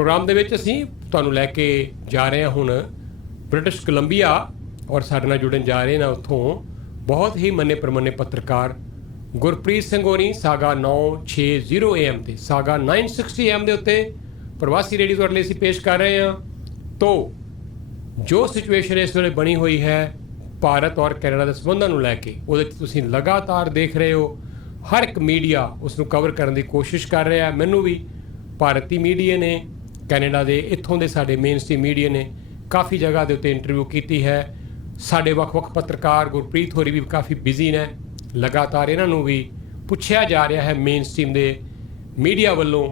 Programme ਦੇ ਵਿੱਚ ਅਸੀਂ ਤੁਹਾਨੂੰ ਲੈ ਕੇ ਜਾ ਰਹੇ ਹਾਂ ਹੁਣ ਬ੍ਰਿਟਿਸ਼ ਕੋਲੰਬੀਆ ਔਰ ਸਾਡੇ ਨਾਲ ਜੁੜਨ ਜਾ ਰਹੇ ਨੇ ਉੱਥੋਂ ਬਹੁਤ ਹੀ ਮੰਨੇ ਪ੍ਰਮੰਨੇ ਪੱਤਰਕਾਰ ਗੁਰਪ੍ਰੀਤ ਸਿੰਘ ਹੋਣੀ ਸਾਗਾ 960 AM ਤੇ ਸਾਗਾ 960 AM ਦੇ ਉੱਤੇ ਪ੍ਰਵਾਸੀ ਰੇਡੀਓ ਤੁਹਾਡੇ ਲਈ ਅਸੀਂ ਪੇਸ਼ ਕਰ ਰਹੇ ਹਾਂ। ਤੋ ਜੋ ਸਿਚੁਏਸ਼ਨ ਇਸ ਵੇਲੇ ਬਣੀ ਹੋਈ ਹੈ ਭਾਰਤ ਔਰ ਕੈਨੇਡਾ ਦੇ ਸੰਬੰਧਾਂ ਨੂੰ ਲੈ ਕੇ ਉਹਦੇ 'ਚ ਤੁਸੀਂ ਲਗਾਤਾਰ ਦੇਖ ਰਹੇ ਹੋ ਹਰ ਇੱਕ ਮੀਡੀਆ ਉਸ ਨੂੰ ਕਵਰ ਕਰਨ ਦੀ ਕੋਸ਼ਿਸ਼ ਕਰ ਰਿਹਾ। ਮੈਨੂੰ ਵੀ ਭਾਰਤੀ ਮੀਡੀਆ ਨੇ ਕੈਨੇਡਾ ਦੇ ਇੱਥੋਂ ਦੇ ਸਾਡੇ ਮੇਨ ਸਟ੍ਰੀਮ ਮੀਡੀਆ ਨੇ ਕਾਫੀ ਜਗ੍ਹਾ ਦੇ ਉੱਤੇ ਇੰਟਰਵਿਊ ਕੀਤੀ ਹੈ। ਸਾਡੇ ਵੱਖ-ਵੱਖ ਪੱਤਰਕਾਰ ਗੁਰਪ੍ਰੀਤ ਹੋਰੀ ਵੀ ਕਾਫੀ ਬਿਜ਼ੀ ਨੇ, ਲਗਾਤਾਰ ਇਹਨਾਂ ਨੂੰ ਵੀ ਪੁੱਛਿਆ ਜਾ ਰਿਹਾ ਹੈ ਮੇਨ ਸਟ੍ਰੀਮ ਦੇ ਮੀਡੀਆ ਵੱਲੋਂ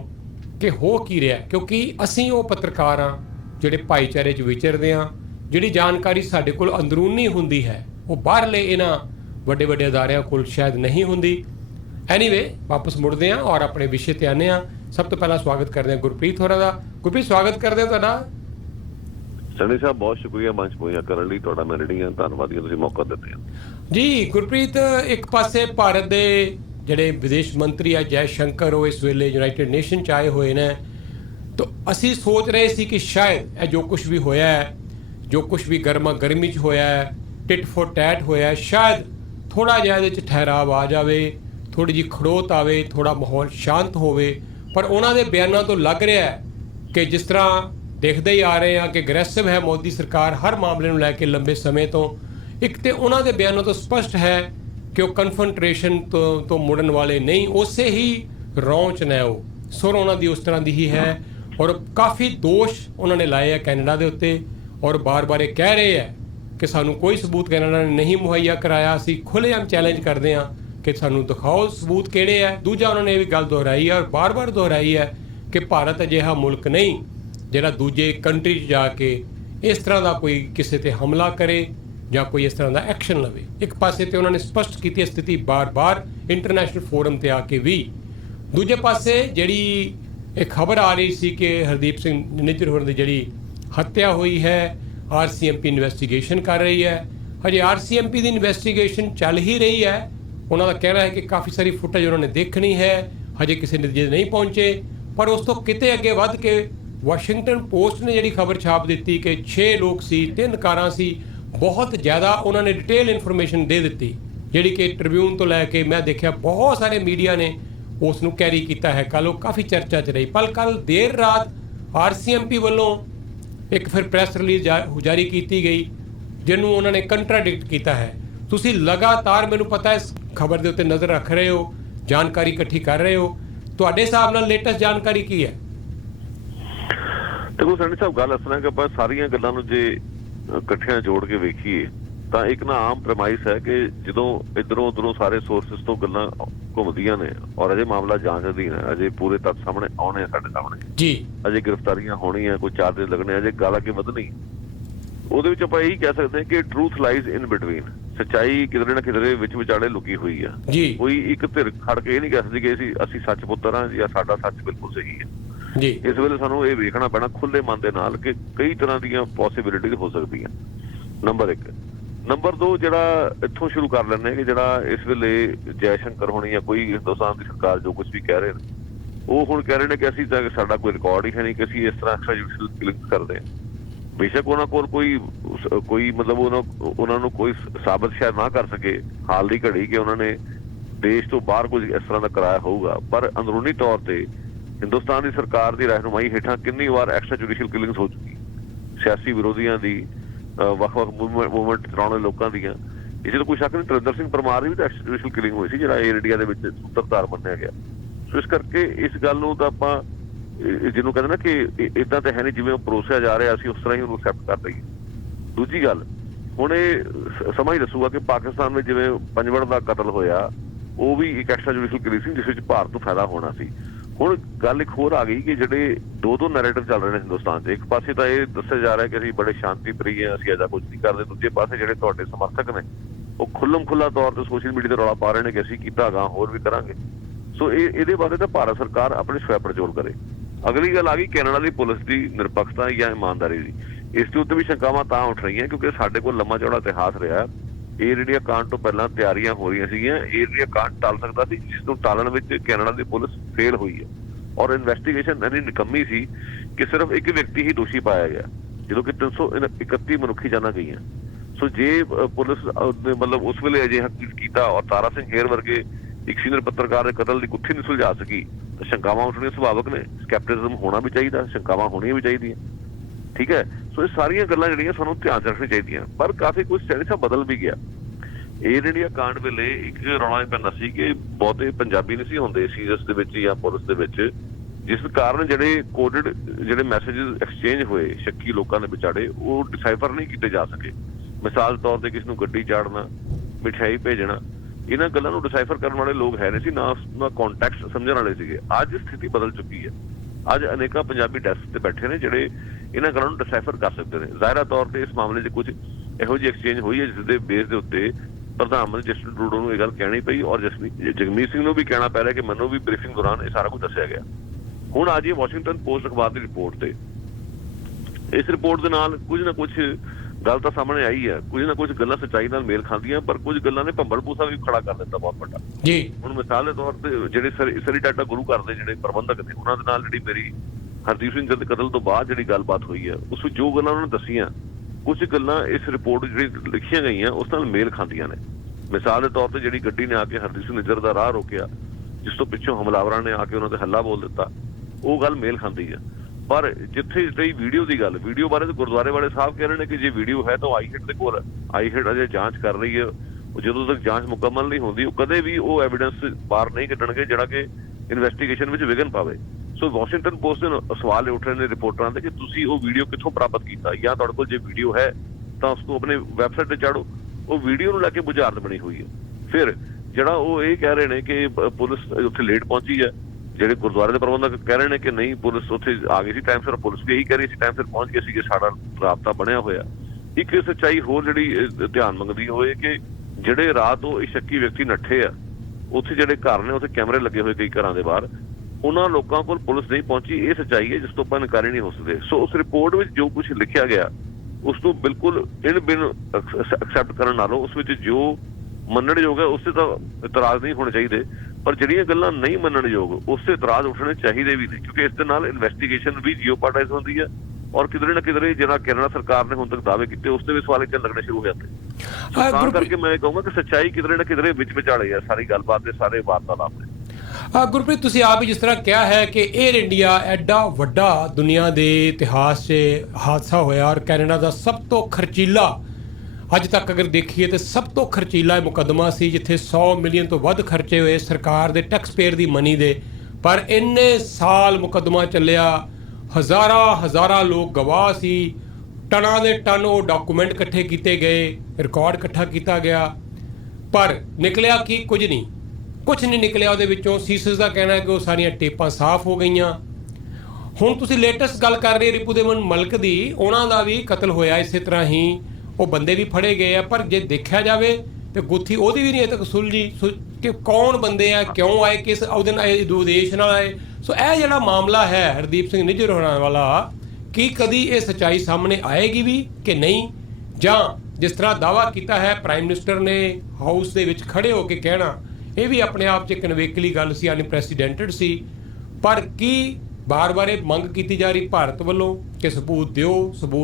ਕਿ ਹੋ ਕੀ ਰਿਹਾ, ਕਿਉਂਕਿ ਅਸੀਂ ਉਹ ਪੱਤਰਕਾਰ ਹਾਂ ਜਿਹੜੇ ਭਾਈਚਾਰੇ 'ਚ ਵਿਚਰਦੇ ਹਾਂ। ਜਿਹੜੀ ਜਾਣਕਾਰੀ ਸਾਡੇ ਕੋਲ ਅੰਦਰੂਨੀ ਹੁੰਦੀ ਹੈ ਉਹ ਬਾਹਰਲੇ ਇਹਨਾਂ ਵੱਡੇ ਵੱਡੇ ਅਦਾਰਿਆਂ ਕੋਲ ਸ਼ਾਇਦ ਨਹੀਂ ਹੁੰਦੀ। ਐਨੀਵੇ ਵਾਪਸ ਮੁੜਦੇ ਹਾਂ ਔਰ ਆਪਣੇ ਵਿਸ਼ੇ 'ਤੇ ਆਉਂਦੇ ਹਾਂ। ਸਭ ਤੋਂ ਪਹਿਲਾਂ ਸਵਾਗਤ ਕਰਦੇ ਹਾਂ ਗੁਰਪ੍ਰੀਤ ਹੋਰਾਂ ਦਾ। ਗੁਰਪ੍ਰੀਤ ਸਵਾਗਤ ਕਰਦੇ ਹਾਂ ਤੁਹਾਡਾ। ਸਨੀ ਸਾਹਿਬ ਬਹੁਤ ਸ਼ੁਕਰੀਆ ਮੰਚ ਮੁਹੱਈਆ ਕਰਨ ਲਈ ਤੁਹਾਡਾ। ਮੈਂ ਰੈਡੀ ਹਾਂ, ਧੰਨਵਾਦ ਜੀ ਤੁਸੀਂ ਮੌਕਾ ਦਿੱਤੇ ਹੋ ਜੀ। ਗੁਰਪ੍ਰੀਤ, ਇੱਕ ਪਾਸੇ ਭਾਰਤ ਦੇ ਜਿਹੜੇ ਵਿਦੇਸ਼ ਮੰਤਰੀ ਆ ਜੈ ਸ਼ੰਕਰ ਉਹ ਇਸ ਵੇਲੇ ਯੂਨਾਈਟਿਡ ਨੇਸ਼ਨ 'ਚ ਆਏ ਹੋਏ ਨੇ। ਤਾਂ ਅਸੀਂ ਸੋਚ ਰਹੇ ਸੀ ਕਿ ਸ਼ਾਇਦ ਇਹ ਜੋ ਕੁਛ ਵੀ ਹੋਇਆ ਹੈ, ਜੋ ਕੁਛ ਵੀ ਗਰਮੀ 'ਚ ਹੋਇਆ ਹੈ, ਟਿਟ ਫੋਰ ਟੈਟ ਹੋਇਆ, ਸ਼ਾਇਦ ਥੋੜ੍ਹਾ ਜਿਹਾ ਇਹਦੇ 'ਚ ਠਹਿਰਾਵ ਆ ਜਾਵੇ, ਥੋੜ੍ਹੀ ਜਿਹੀ ਖੜੋਤ ਆਵੇ, ਥੋੜ੍ਹਾ ਮਾਹੌਲ ਸ਼ਾਂਤ ਹੋਵੇ। ਪਰ ਉਹਨਾਂ ਦੇ ਬਿਆਨਾਂ ਤੋਂ ਲੱਗ ਰਿਹਾ ਹੈ ਕਿ ਜਿਸ ਤਰ੍ਹਾਂ ਦੇਖਦੇ ਹੀ ਆ ਰਹੇ ਹਾਂ ਕਿ ਅਗਰੈਸਿਵ ਹੈ ਮੋਦੀ ਸਰਕਾਰ ਹਰ ਮਾਮਲੇ ਨੂੰ ਲੈ ਕੇ ਲੰਬੇ ਸਮੇਂ ਤੋਂ। ਇੱਕ ਤੇ ਉਹਨਾਂ ਦੇ ਬਿਆਨਾਂ ਤੋਂ ਸਪਸ਼ਟ ਹੈ ਕਿ ਉਹ ਕਨਫਰੰਟਰੇਸ਼ਨ ਤੋਂ ਮੁੜਨ ਵਾਲੇ ਨਹੀਂ, ਉਸੇ ਹੀ ਰੌਂਚ ਨੇ ਉਹ ਸੁਰ ਉਹਨਾਂ ਦੀ ਉਸ ਤਰ੍ਹਾਂ ਦੀ ਹੀ ਹੈ। ਔਰ ਕਾਫੀ ਦੋਸ਼ ਉਹਨਾਂ ਨੇ ਲਾਏ ਆ ਕੈਨੇਡਾ ਦੇ ਉੱਤੇ ਔਰ ਬਾਰ-ਬਾਰ ਇਹ ਕਹਿ ਰਹੇ ਹੈ ਕਿ ਸਾਨੂੰ ਕੋਈ ਸਬੂਤ ਕੈਨੇਡਾ ਨੇ ਨਹੀਂ ਮੁਹੱਈਆ ਕਰਾਇਆ। ਅਸੀਂ ਖੁੱਲ੍ਹੇਆਮ ਚੈਲੰਜ ਕਰਦੇ ਹਾਂ ਕਿ ਸਾਨੂੰ ਦਿਖਾਓ ਸਬੂਤ ਕਿਹੜੇ ਹੈ। ਦੂਜਾ ਉਹਨਾਂ ਨੇ ਇਹ ਵੀ ਗੱਲ ਦੁਹਰਾਈ ਹੈ ਔਰ ਬਾਰ-ਬਾਰ ਦੁਹਰਾਈ ਹੈ ਕਿ ਭਾਰਤ ਅਜਿਹਾ ਮੁਲਕ ਨਹੀਂ ਜਿਹੜਾ ਦੂਜੇ ਕੰਟਰੀ 'ਚ ਜਾ ਕੇ ਇਸ ਤਰ੍ਹਾਂ ਦਾ ਕੋਈ ਕਿਸੇ 'ਤੇ ਹਮਲਾ ਕਰੇ ਜਾਂ ਕੋਈ ਇਸ ਤਰ੍ਹਾਂ ਦਾ ਐਕਸ਼ਨ ਲਵੇ। ਇੱਕ ਪਾਸੇ ਤੇ ਉਹਨਾਂ ਨੇ ਸਪਸ਼ਟ ਕੀਤੀ ਸਥਿਤੀ ਬਾਰ-ਬਾਰ ਇੰਟਰਨੈਸ਼ਨਲ ਫੋਰਮ 'ਤੇ ਆ ਕੇ ਵੀ। ਦੂਜੇ ਪਾਸੇ ਜਿਹੜੀ ਇਹ ਖਬਰ ਆ ਰਹੀ ਸੀ ਕਿ ਹਰਦੀਪ ਸਿੰਘ ਨਿੱਜਰ ਹੋਰਾਂ ਦੀ ਜਿਹੜੀ ਹੱਤਿਆ ਹੋਈ ਹੈ, RCMP ਇਨਵੈਸਟੀਗੇਸ਼ਨ ਕਰ ਰਹੀ ਹੈ। ਹਜੇ RCMP ਦੀ ਇਨਵੈਸਟੀਗੇਸ਼ਨ ਚੱਲ ਹੀ ਰਹੀ ਹੈ। ਉਹਨਾਂ ਦਾ ਕਹਿਣਾ ਹੈ ਕਿ ਕਾਫੀ ਸਾਰੀ ਫੁਟੇਜ ਉਹਨਾਂ ਨੇ ਦੇਖਣੀ ਹੈ, ਹਜੇ ਕਿਸੇ ਨਤੀਜੇ ਨਹੀਂ ਪਹੁੰਚੇ। ਪਰ ਉਸ ਤੋਂ ਕਿਤੇ ਅੱਗੇ ਵੱਧ ਕੇ ਵਾਸ਼ਿੰਗਟਨ ਪੋਸਟ ਨੇ ਜਿਹੜੀ ਖਬਰ ਛਾਪ ਦਿੱਤੀ ਕਿ 6 ਲੋਕ ਸੀ, 3 ਕਾਰਾਂ ਸੀ, ਬਹੁਤ ਜ਼ਿਆਦਾ ਉਹਨਾਂ ਨੇ ਡਿਟੇਲ ਇਨਫੋਰਮੇਸ਼ਨ ਦੇ ਦਿੱਤੀ ਜਿਹੜੀ ਕਿ ਟ੍ਰਿਬਿਊਨ ਤੋਂ ਲੈ ਕੇ ਮੈਂ ਦੇਖਿਆ ਬਹੁਤ ਸਾਰੇ ਮੀਡੀਆ ਨੇ ਉਸ ਨੂੰ ਕੈਰੀ ਕੀਤਾ ਹੈ। ਕੱਲ੍ਹ ਉਹ ਕਾਫੀ ਚਰਚਾ 'ਚ ਰਹੀ। ਪਰ ਕੱਲ੍ਹ ਦੇਰ ਰਾਤ RCMP ਵੱਲੋਂ ਇੱਕ ਫਿਰ ਪ੍ਰੈਸ ਰਿਲੀਜ਼ ਜਾਰੀ ਕੀਤੀ ਗਈ ਜਿਹਨੂੰ ਉਹਨਾਂ ਨੇ ਕੰਟਰਾਡਿਕਟ ਕੀਤਾ ਹੈ। ਤੁਸੀਂ ਲਗਾਤਾਰ ਮੈਨੂੰ ਪਤਾ ਇਸ ਖਬਰ ਦੇ ਉੱਤੇ ਨਜ਼ਰ ਰੱਖ ਰਹੇ ਹੋ, ਜਾਣਕਾਰੀ ਇਕੱਠੀ ਕਰ ਰਹੇ ਹੋ। ਤੁਹਾਡੇ ਹਿਸਾਬ ਨਾਲ ਲੇਟੈਸਟ ਜਾਣਕਾਰੀ ਕੀ ਹੈ? ਦੇਖੋ ਸਨੀ ਸਾਹਿਬ, ਗੱਲ ਅਸਲ ਹੈ ਕਿ ਆਪਾਂ ਸਾਰੀਆਂ ਗੱਲਾਂ ਨੂੰ ਜੇ ਇਕੱਠੀਆਂ ਜੋੜ ਕੇ ਵੇਖੀਏ ਤਾਂ ਇੱਕ ਨਾ ਆਮ ਪ੍ਰਮਾਈਸ ਹੈ ਕਿ ਜਦੋਂ ਇੱਧਰੋਂ ਉੱਧਰੋਂ ਸਾਰੇ ਸੋਰਸਿਸ ਤੋਂ ਗੱਲਾਂ ਘੁੰਮਦੀਆਂ ਨੇ ਔਰ ਅਜੇ ਮਾਮਲਾ ਜਾਂਚ ਅਧੀਨ ਹੈ, ਅਜੇ ਪੂਰੇ ਤੱਥ ਸਾਹਮਣੇ ਆਉਣੇ ਆ ਸਾਡੇ ਸਾਹਮਣੇ ਜੀ, ਅਜੇ ਗ੍ਰਿਫਤਾਰੀਆਂ ਹੋਣੀਆਂ, ਕੋਈ ਚਾਰਜਿਸ ਲੱਗਣੇ, ਅਜੇ ਗੱਲ ਅੱਗੇ ਵਧਣੀ। ਉਹਦੇ ਵਿੱਚ ਆਪਾਂ ਇਹੀ ਕਹਿ ਸਕਦੇ ਹਾਂ ਕਿ ਟਰੂਥ ਲਾਈਜ਼ ਇਨ ਬਿਟਵੀਨ। ਸੱਚਾਈ ਕਿਧਰੇ ਨਾ ਕਿਧਰੇ ਵਿੱਚ ਵਿਚਾਲੇ ਲੁਕੀ ਹੋਈ ਆ। ਕੋਈ ਇੱਕ ਧਿਰ ਖੜ ਕੇ ਇਹ ਨਹੀਂ ਕਹਿ ਸਕਦੀ ਕਿ ਅਸੀਂ ਸੱਚ ਪੁੱਤਰ ਹਾਂ ਜਾਂ ਸਾਡਾ ਸੱਚ ਬਿਲਕੁਲ ਸਹੀ ਹੈ ਜੀ। ਇਸ ਵੇਲੇ ਸਾਨੂੰ ਇਹ ਵੇਖਣਾ ਪੈਣਾ ਖੁੱਲੇ ਮਨ ਦੇ ਨਾਲ ਕਿ ਕਈ ਤਰ੍ਹਾਂ ਦੀਆਂ ਪੋਸੀਬਿਲਿਟੀਜ਼ ਹੋ ਸਕਦੀਆਂ। ਨੰਬਰ 1। ਨੰਬਰ 2, ਜਿਹੜਾ ਇੱਥੋਂ ਸ਼ੁਰੂ ਕਰ ਲੈਂਦੇ ਕਿ ਜਿਹੜਾ ਇਸ ਵੇਲੇ ਜੈ ਸ਼ੰਕਰ ਹੋਣੀ ਜਾਂ ਕੋਈ ਹਿੰਦੁਸਤਾਨ ਦੀ ਸਰਕਾਰ ਜੋ ਕੁਝ ਵੀ ਕਹਿ ਰਹੇ ਨੇ, ਉਹ ਹੁਣ ਕਹਿ ਰਹੇ ਨੇ ਕਿ ਅਸੀਂ ਤਾਂ ਸਾਡਾ ਕੋਈ ਰਿਕਾਰਡ ਹੀ ਹੈ ਨਹੀਂ ਕਿ ਅਸੀਂ ਇਸ ਤਰ੍ਹਾਂ ਐਕਸਟ੍ਰਾਜੁਡੀਸ਼ੀਅਲ ਕਿਲਿੰਗਸ ਕਰਦੇ ਹਾਂ। ਬੇਸ਼ੱਕ ਉਹਨਾਂ ਕੋਲ ਕੋਈ ਮਤਲਬ ਉਹਨਾਂ ਨੂੰ ਕੋਈ ਸਾਬਤ ਸ਼ਾਇਦ ਨਾ ਕਰ ਸਕੇ ਹਾਲ ਦੀ ਘੜੀ ਕਿ ਉਹਨਾਂ ਨੇ ਦੇਸ਼ ਤੋਂ ਬਾਹਰ ਕੁਝ ਇਸ ਤਰ੍ਹਾਂ ਦਾ ਕਰਾਇਆ ਹੋਊਗਾ, ਪਰ ਅੰਦਰੂਨੀ ਤੌਰ ਤੇ ਹਿੰਦੁਸਤਾਨ ਦੀ ਸਰਕਾਰ ਦੀ ਰਹਿਨੁਮਾਈ ਹੇਠਾਂ ਕਿੰਨੀ ਵਾਰ ਐਕਸਟ੍ਰਾਜੁਡੀਸ਼ੀਅਲ ਕਿਲਿੰਗਸ ਹੋ ਚੁੱਕੀ, ਸਿਆਸੀ ਵਿਰੋਧੀਆਂ ਦੀ, ਵੱਖ-ਵੱਖ ਮੂਵਮੈਂਟ ਚਲਾਉਣ ਵਾਲੇ ਲੋਕਾਂ ਦੀਆਂ। ਇਹ 'ਚ ਤਾਂ ਕੋਈ ਸ਼ੱਕ ਨਹੀਂ, ਤਰਿੰਦਰ ਸਿੰਘ ਪਰਮਾਰ ਦੀ ਵੀ ਤਾਂ ਐਕਸਟ੍ਰਾਜੁਡੀਸ਼ੀਅਲ ਕਿਲਿੰਗ ਹੋਈ ਸੀ ਜਿਹੜਾ ਏਅਰ ਇੰਡੀਆ ਦੇ ਵਿੱਚ ਸੂਤਰਧਾਰ ਮੰਨਿਆ ਗਿਆ। ਸੋ ਇਸ ਕਰਕੇ ਇਸ ਗੱਲ ਨੂੰ ਤਾਂ ਆਪਾਂ ਜਿਹਨੂੰ ਕਹਿੰਦੇ ਨਾ ਕਿ ਇੱਦਾਂ ਤਾਂ ਹੈ ਨਹੀਂ ਜਿਵੇਂ ਉਹ ਪਰੋਸਿਆ ਜਾ ਰਿਹਾ ਅਸੀਂ ਉਸ ਤਰ੍ਹਾਂ ਹੀ ਉਹਨੂੰ ਐਕਸੈਪਟ ਕਰ ਲਈਏ। ਦੂਜੀ ਗੱਲ, ਹੁਣ ਇਹ ਸਮਾਂ ਹੀ ਦੱਸੂਗਾ ਕਿ ਪਾਕਿਸਤਾਨ ਵਿੱਚ ਜਿਵੇਂ ਪੰਜਵੜ ਦਾ ਕਤਲ ਹੋਇਆ ਉਹ ਵੀ ਇੱਕ ਐਕਸਟ੍ਰਾਜੁਡੀਸ਼ੀਅਲ ਕਿਲਿੰਗ ਸੀ ਜਿਸ ਵਿੱਚ ਭਾਰਤ ਨੂੰ ਫਾਇਦਾ ਹੋਣਾ ਸੀ। ਹੁਣ ਗੱਲ ਇੱਕ ਹੋਰ ਆ ਗਈ ਕਿ ਜਿਹੜੇ ਦੋ ਨੈਰੇਟਿਵ ਚੱਲ ਰਹੇ ਨੇ ਹਿੰਦੁਸਤਾਨ 'ਚ। ਇੱਕ ਪਾਸੇ ਤਾਂ ਇਹ ਦੱਸਿਆ ਜਾ ਰਿਹਾ ਕਿ ਅਸੀਂ ਬੜੇ ਸ਼ਾਂਤੀ ਪ੍ਰਿਯ ਹਾਂ, ਅਸੀਂ ਐਸਾ ਕੁਝ ਨਹੀਂ ਕਰਦੇ। ਦੂਜੇ ਪਾਸੇ ਜਿਹੜੇ ਤੁਹਾਡੇ ਸਮਰਥਕ ਨੇ ਉਹ ਖੁੱਲ੍ਹਾ ਤੌਰ ਤੇ ਸੋਸ਼ਲ ਮੀਡੀਆ ਤੇ ਰੌਲਾ ਪਾ ਰਹੇ ਨੇ ਕਿ ਅਸੀਂ ਕੀਤਾ ਹੈਗਾ, ਹੋਰ ਵੀ ਕਰਾਂਗੇ। ਸੋ ਇਹਦੇ ਬਾਰੇ ਤਾਂ ਭਾਰਤ ਸਰਕਾਰ ਆਪਣੀ ਸਵੈ ਪੜਚੋਲ ਕਰੇ। ਅਗਲੀ ਗੱਲ ਆ ਗਈ ਕੈਨੇਡਾ ਦੀ ਪੁਲਿਸ ਦੀ ਨਿਰਪੱਖਤਾ ਜਾਂ ਇਮਾਨਦਾਰੀ ਦੀ। ਇਸ ਦੇ ਉੱਤੇ ਵੀ ਸ਼ੰਕਾਵਾਂ ਤਾਂ ਉੱਠ ਰਹੀਆਂ ਕਿਉਂਕਿ ਸਾਡੇ ਕੋਲ ਲੰਮਾ ਚੌੜਾ ਇਤਿਹਾਸ ਰਿਹਾ। ਏਅਰ ਇੰਡੀਆ ਕਾਂਡ ਤੋਂ ਪਹਿਲਾਂ ਤਿਆਰੀਆਂ ਹੋ ਰਹੀਆਂ ਸੀਗੀਆਂ। ਏਅਰ ਇੰਡੀਆ ਕਾਂਡ ਟਲ ਸਕਦਾ ਸੀ ਜਿਸ ਨੂੰ ਟਾਲਣ ਵਿੱਚ ਕੈਨੇਡਾ ਦੀ ਪੁਲਿਸ ਫੇਲ ਹੋਈ ਹੈ ਔਰ ਇਨਵੈਸਟੀਗੇਸ਼ਨ ਇੰਨੀ ਨਿਕੰਮੀ ਸੀ ਕਿ ਸਿਰਫ ਇੱਕ ਵਿਅਕਤੀ ਹੀ ਦੋਸ਼ੀ ਪਾਇਆ ਗਿਆ, ਜਦੋਂ ਕਿ 331 ਮਨੁੱਖੀ ਜਾਨਾਂ ਗਈਆਂ। ਸੋ ਜੇ ਪੁਲਿਸ ਨੇ ਮਤਲਬ ਉਸ ਵੇਲੇ ਅਜਿਹਾ ਕੀਤਾ ਔਰ ਤਾਰਾ ਸਿੰਘ ਹੇਰ ਵਰਗੇ ਇੱਕ ਸੀਨੀਅਰ ਪੱਤਰਕਾਰ ਦੇ ਕਤਲ ਦੀ ਗੁੱਥੀ ਨਹੀਂ ਸੁਲਝਾ ਸਕੀ ਤਾਂ ਸ਼ੰਕਾਵਾਂ ਉੱਠਣੀਆਂ ਸੁਭਾਵਕ ਨੇ। ਸਕੈਪਟਿਜ਼ਮ ਹੋਣਾ ਵੀ ਚਾਹੀਦਾ, ਸ਼ੰਕਾਵਾਂ ਹੋਣੀਆਂ ਵੀ ਚਾਹੀਦੀਆਂ, ਠੀਕ ਹੈ। ਸੋ ਇਹ ਸਾਰੀਆਂ ਗੱਲਾਂ ਜਿਹੜੀਆਂ ਸਾਨੂੰ ਧਿਆਨ 'ਚ ਰੱਖਣੀਆਂ ਚਾਹੀਦੀਆਂ। ਪਰ ਕਾਫੀ ਕੁਝ ਸਾ ਬਦਲ ਵੀ ਗਿਆ। ਏਅਰ ਇੰਡੀਆ ਕਾਂਡ ਵੇਲੇ ਇੱਕ ਰੌਲਾ ਪੈਂਦਾ ਸੀ ਕਿ ਬਹੁਤੇ ਪੰਜਾਬੀ ਨਹੀਂ ਸੀ ਹੁੰਦੇ ਸੀਰੀਅਸ ਦੇ ਵਿੱਚ ਜਾਂ ਪੁਲਿਸ ਦੇ ਵਿੱਚ, ਜਿਸ ਕਾਰਨ ਜਿਹੜੇ ਕੋਡਡ ਜਿਹੜੇ ਮੈਸੇਜਸ ਐਕਸਚੇਂਜ ਹੋਏ ਸ਼ੱਕੀ ਲੋਕਾਂ ਦੇ ਵਿਚਾਲੇ ਉਹ ਡਿਸਾਈਫਰ ਨਹੀਂ ਕੀਤੇ ਜਾ ਸਕੇ। ਮਿਸਾਲ ਦੇ ਤੌਰ ਤੇ ਕਿਸ ਨੂੰ ਗੱਡੀ ਚਾੜਨਾ, ਮਿਠਾਈ ਭੇਜਣਾ, ਇਹਨਾਂ ਗੱਲਾਂ ਨੂੰ ਡਿਸਾਈਫਰ ਕਰਨ ਵਾਲੇ ਲੋਕ ਹੈ ਨਹੀਂ ਸੀ, ਨਾ ਕੰਟੈਕਸਟ ਸਮਝਣ ਵਾਲੇ ਸੀਗੇ। ਅੱਜ ਸਥਿਤੀ ਬਦਲ ਚੁੱਕੀ ਹੈ। ਅੱਜ ਅਨੇਕਾਂ ਪੰਜਾਬੀ ਡੈਸਕ ਤੇ ਬੈਠੇ ਨੇ ਜਿਹੜੇ ਇਹਨਾਂ ਗੱਲਾਂ ਨੂੰ ਡਿਸਾਈਫਰ ਕਰ ਸਕਦੇ ਨੇ। ਜ਼ਾਹਿਰਾ ਤੌਰ ਤੇ ਇਸ ਮਾਮਲੇ 'ਚ ਕੁਝ ਇਹੋ ਜਿਹੀ ਐਕਸਚੇਂਜ ਹੋਈ ਹੈ ਜਿਸ ਦੇ ਬੇਸ ਦੇ ਉੱਤੇ ਪ੍ਰਧਾਨ ਮੰਤਰੀ ਜਸਟਿਨ ਟਰੂਡੋ ਨੂੰ ਇਹ ਗੱਲ ਕਹਿਣੀ ਪਈ ਔਰ ਜਗਮੀਤ ਸਿੰਘ ਨੂੰ ਵੀ ਕਹਿਣਾ ਪੈ ਰਿਹਾ ਕਿ ਮੈਨੂੰ ਵੀ ਬਰੀਫਿੰਗ ਦੌਰਾਨ ਇਹ ਸਾਰਾ ਕੁਝ ਦੱਸਿਆ ਗਿਆ। ਹੁਣ ਅੱਜ ਇਹ ਵਾਸ਼ਿੰਗਟਨ ਪੋਸਟ ਅਖਬਾਰ ਦੀ ਰਿਪੋਰਟ ਤੇ ਇਸ ਰਿਪੋਰਟ ਦੇ ਨਾਲ ਕੁਝ ਨਾ ਕੁਝ ਗੱਲ ਤਾਂ ਸਾਹਮਣੇ ਆਈ ਹੈ, ਕੁਝ ਨਾ ਕੁਝ ਗੱਲਾਂ ਸੱਚਾਈ ਨਾਲ ਮੇਲ ਖਾਂਦੀਆਂ, ਪਰ ਕੁਝ ਗੱਲਾਂ ਨੇ ਭੰਬਲ ਭੂਸਾ ਵੀ ਖੜਾ ਕਰ ਦਿੱਤਾ ਬਹੁਤ ਵੱਡਾ ਜੀ। ਹੁਣ ਮਿਸਾਲ ਦੇ ਤੌਰ ਤੇ ਜਿਹੜੇ ਸਰੀ ਟਾਟਾ ਗੁਰੂ ਘਰ ਦੇ ਜਿਹੜੇ ਪ੍ਰਬੰਧਕ ਨੇ ਉਹਨਾਂ ਦੇ ਨਾਲ ਜਿਹੜੀ ਮੇਰੀ ਹਰਦੀਪ ਸਿੰਘ ਦੇ ਕਤਲ ਤੋਂ ਬਾਅਦ ਜਿਹੜੀ ਗੱਲਬਾਤ ਹੋਈ ਹੈ, ਉਸ ਵਿੱਚ ਜੋ ਗੱਲਾਂ ਉਹਨਾਂ ਨੇ ਦੱਸੀਆਂ, ਕੁਝ ਗੱਲਾਂ ਇਸ ਰਿਪੋਰਟ ਜਿਹੜੀ ਲਿਖੀਆਂ ਗਈਆਂ ਉਸ ਨਾਲ ਮੇਲ ਖਾਂਦੀਆਂ ਨੇ। ਮਿਸਾਲ ਦੇ ਤੌਰ ਤੇ ਜਿਹੜੀ ਗੱਡੀ ਨੇ ਆ ਕੇ ਹਰਦੀਪ ਸਿੰਘ ਨਿੱਜਰ ਦਾ ਰਾਹ ਰੋਕਿਆ, ਜਿਸ ਤੋਂ ਪਿੱਛੋਂ ਹਮਲਾਵਰਾਂ ਨੇ ਆ ਕੇ ਉਹਨਾਂ ਤੇ ਹੱਲਾ ਬੋਲ ਦਿੱਤਾ, ਉਹ ਗੱਲ ਮੇਲ ਖਾਂਦੀ ਹੈ। ਪਰ ਜਿੱਥੇ ਰਹੀ ਵੀਡੀਓ ਦੀ ਗੱਲ, ਵੀਡੀਓ ਬਾਰੇ ਤਾਂ ਗੁਰਦੁਆਰੇ ਵਾਲੇ ਸਾਹਿਬ ਕਹਿ ਰਹੇ ਨੇ ਕਿ ਜੇ ਵੀਡੀਓ ਹੈ ਤਾਂ ਆਈਹੈਡ ਦੇ ਕੋਲ, ਆਈਹੈਡ ਅਜੇ ਜਾਂਚ ਕਰ ਰਹੀ ਹੈ। ਜਦੋਂ ਤੱਕ ਜਾਂਚ ਮੁਕੰਮਲ ਨਹੀਂ ਹੁੰਦੀ ਉਹ ਕਦੇ ਵੀ ਉਹ ਐਵੀਡੈਂਸ ਬਾਹਰ ਨਹੀਂ ਕੱਢਣਗੇ ਜਿਹੜਾ ਕਿ ਇਨਵੈਸਟੀਗੇਸ਼ਨ ਵਿੱਚ ਵਿਘਨ ਪਾਵੇ। ਸੋ ਵਾਸ਼ਿੰਗਟਨ ਪੋਸਟ ਦੇ ਸਵਾਲ ਉੱਠ ਰਹੇ ਨੇ ਰਿਪੋਰਟਰਾਂ ਦੇ ਕਿ ਤੁਸੀਂ ਉਹ ਵੀਡੀਓ ਕਿੱਥੋਂ ਪ੍ਰਾਪਤ ਕੀਤਾ, ਜਾਂ ਤੁਹਾਡੇ ਕੋਲ ਜੇ ਵੀਡੀਓ ਹੈ ਤਾਂ ਉਸ ਨੂੰ ਆਪਣੇ ਵੈਬਸਾਈਟ ਤੇ ਚਾੜੋ। ਉਹ ਵੀਡੀਓ ਨੂੰ ਲੈ ਕੇ ਬੁਝਾਰਤ ਬਣੀ ਹੋਈ ਹੈ। ਫਿਰ ਜਿਹੜਾ ਉਹ ਇਹ ਕਹਿ ਰਹੇ ਨੇ ਕਿ ਪੁਲਿਸ ਉੱਥੇ ਲੇਟ ਪਹੁੰਚੀ ਹੈ, ਜਿਹੜੇ ਗੁਰਦੁਆਰੇ ਦੇ ਪ੍ਰਬੰਧਕ ਕਹਿ ਰਹੇ ਨੇ ਕਿ ਨਹੀਂ ਪੁਲਿਸ ਉੱਥੇ ਆ ਗਈ ਸੀ ਟਾਈਮ ਸਿਰ, ਪੁਲਿਸ ਵੀ ਇਹੀ ਕਹਿ ਰਹੀ ਸੀ ਟਾਈਮ ਸਿਰ ਪਹੁੰਚ ਗਏ ਸੀਗੇ, ਸਾਡਾ ਰਾਬਤਾ ਬਣਿਆ ਹੋਇਆ। ਇੱਕ ਸੱਚਾਈ ਹੋਰ ਜਿਹੜੀ ਧਿਆਨ ਮੰਗਦੀ ਹੋਏ ਕਿ ਜਿਹੜੇ ਰਾਤ ਉਹ ਸ਼ੱਕੀ ਵਿਅਕਤੀ ਨੱਠੇ ਆ, ਉੱਥੇ ਜਿਹੜੇ ਘਰ ਨੇ ਉੱਥੇ ਕੈਮਰੇ ਲੱਗੇ ਹੋਏ ਕਈ ਘਰਾਂ ਦੇ ਬਾਹਰ, ਉਹਨਾਂ ਲੋਕਾਂ ਕੋਲ ਪੁਲਿਸ ਨਹੀਂ ਪਹੁੰਚੀ। ਇਹ ਸੱਚਾਈ ਹੈ ਜਿਸ ਤੋਂ ਆਪਾਂ ਇਨਕਾਰੀ ਨਹੀਂ ਹੋ ਸਕਦੇ। ਸੋ ਉਸ ਰਿਪੋਰਟ ਵਿੱਚ ਜੋ ਕੁਝ ਲਿਖਿਆ ਗਿਆ ਉਸ ਤੋਂ ਬਿਲਕੁਲ ਇਨ ਬਿਨ ਐਕਸੈਪਟ ਕਰਨ ਨਾਲੋਂ ਉਸ ਵਿੱਚ ਜੋ ਮੰਨਣਯੋਗ ਹੈ ਉਸ ਤੇ ਤਾਂ ਇਤਰਾਜ਼ ਨਹੀਂ ਹੋਣੇ ਚਾਹੀਦੇ, ਪਰ ਜਿਹੜੀਆਂ ਗੱਲਾਂ ਨਹੀਂ ਮੰਨਣਯੋਗ ਉਸ ਤੇ ਇਤਰਾਜ਼ ਉੱਠਣੇ ਚਾਹੀਦੇ ਵੀ ਨੇ, ਕਿਉਂਕਿ ਇਸ ਦੇ ਨਾਲ ਇਨਵੈਸਟੀਗੇਸ਼ਨ ਵੀ ਜਿਓਪਾਰਟਾਈਜ਼ ਹੁੰਦੀ ਹੈ ਔਰ ਕਿਧਰੇ ਨਾ ਕਿਧਰੇ ਜਿਹੜਾ ਕੇਰਲਾ ਸਰਕਾਰ ਨੇ ਹੁਣ ਤੱਕ ਦਾਅਵੇ ਕੀਤੇ ਉਸ ਤੇ ਵੀ ਸਵਾਲ ਲੱਗਣੇ ਸ਼ੁਰੂ ਹੋ ਜਾਂਦੇ। ਤਾਂ ਕਰਕੇ ਮੈਂ ਕਹੂੰਗਾ ਕਿ ਸੱਚਾਈ ਕਿਧਰੇ ਨਾ ਕਿਧਰੇ ਵਿੱਚ ਵਿਚਾਲੇ ਆ ਸਾਰੀ ਗੱਲਬਾਤ ਦੇ ਸਾਰੇ ਵਾਰਤਾਲਾਪ ਨੇ। ਗੁਰਪ੍ਰੀਤ, ਤੁਸੀਂ ਆਪ ਹੀ ਜਿਸ ਤਰ੍ਹਾਂ ਕਿਹਾ ਹੈ ਕਿ ਏਅਰ ਇੰਡੀਆ ਐਡਾ ਵੱਡਾ ਦੁਨੀਆ ਦੇ ਇਤਿਹਾਸ 'ਚ ਹਾਦਸਾ ਹੋਇਆ ਔਰ ਕੈਨੇਡਾ ਦਾ ਸਭ ਤੋਂ ਖਰਚੀਲਾ, ਅੱਜ ਤੱਕ ਅਗਰ ਦੇਖੀਏ ਤਾਂ ਸਭ ਤੋਂ ਖਰਚੀਲਾ ਮੁਕੱਦਮਾ ਸੀ, ਜਿੱਥੇ 100 ਮਿਲੀਅਨ ਤੋਂ ਵੱਧ ਖਰਚੇ ਹੋਏ ਸਰਕਾਰ ਦੇ ਟੈਕਸ ਪੇਅਰ ਦੀ ਮਨੀ ਦੇ। ਪਰ ਇੰਨੇ ਸਾਲ ਮੁਕੱਦਮਾ ਚੱਲਿਆ, ਹਜ਼ਾਰਾਂ ਲੋਕ ਗਵਾਹ ਸੀ, ਟਨਾਂ ਦੇ ਟਨ ਉਹ ਡਾਕੂਮੈਂਟ ਇਕੱਠੇ ਕੀਤੇ ਗਏ, ਰਿਕਾਰਡ ਇਕੱਠਾ ਕੀਤਾ ਗਿਆ, ਪਰ ਨਿਕਲਿਆ ਕੀ? ਕੁਝ ਨਹੀਂ ਨਿਕਲਿਆ ਉਹਦੇ ਵਿੱਚੋਂ। ਸੀਸਸ ਦਾ ਕਹਿਣਾ ਹੈ ਕਿ ਉਹ ਸਾਰੀਆਂ ਟੇਪਾਂ ਸਾਫ਼ ਹੋ ਗਈਆਂ। ਹੁਣ ਤੁਸੀਂ ਲੇਟੈਸਟ ਗੱਲ ਕਰ ਰਹੇ ਰਿਪੂਦੇਵਨ ਮਲਕ ਦੀ, ਉਹਨਾਂ ਦਾ ਵੀ ਕਤਲ ਹੋਇਆ ਇਸੇ ਤਰ੍ਹਾਂ ਹੀ, ਉਹ ਬੰਦੇ ਵੀ ਫੜੇ ਗਏ ਆ, ਪਰ ਜੇ ਦੇਖਿਆ ਜਾਵੇ ਤੇ ਗੁੱਥੀ ਉਹਦੀ ਵੀ ਨਹੀਂ ਅਜੇ ਤੱਕ ਸੁਲਝੀ ਕਿ ਕੌਣ ਬੰਦੇ ਆ, ਕਿਉਂ ਆਏ, ਕਿਸ ਉਹਦੇ ਨਾਲ ਉਦੇਸ਼ ਨਾਲ ਆਏ। ਸੋ ਇਹ ਜਿਹੜਾ ਮਾਮਲਾ ਹੈ ਹਰਦੀਪ ਸਿੰਘ ਨਿੱਜਰ ਹੋਣ ਵਾਲਾ, ਕੀ ਕਦੀ ਇਹ ਸੱਚਾਈ ਸਾਹਮਣੇ ਆਏਗੀ ਵੀ ਕਿ ਨਹੀਂ? ਜਾਂ ਜਿਸ ਤਰ੍ਹਾਂ ਦਾਅਵਾ ਕੀਤਾ ਹੈ ਪ੍ਰਾਈਮ ਮਿਨਿਸਟਰ ਨੇ ਹਾਊਸ ਦੇ ਵਿੱਚ ਖੜੇ ਹੋ ਕੇ ਕਹਿਣਾ, ਇਹ ਵੀ ਆਪਣੇ ਆਪ 'ਚ ਇੱਕ ਨਵੇਕਲੀ ਗੱਲ ਸੀ, ਅਨਪ੍ਰੈਸੀਡੈਂਟਡ ਸੀ, ਪਰ ਕੀ ਬਾਰ-ਬਾਰ ਇਹ ਮੰਗ ਕੀਤੀ ਜਾ ਰਹੀ ਭਾਰਤ ਵੱਲੋਂ ਕਿ ਸਬੂਤ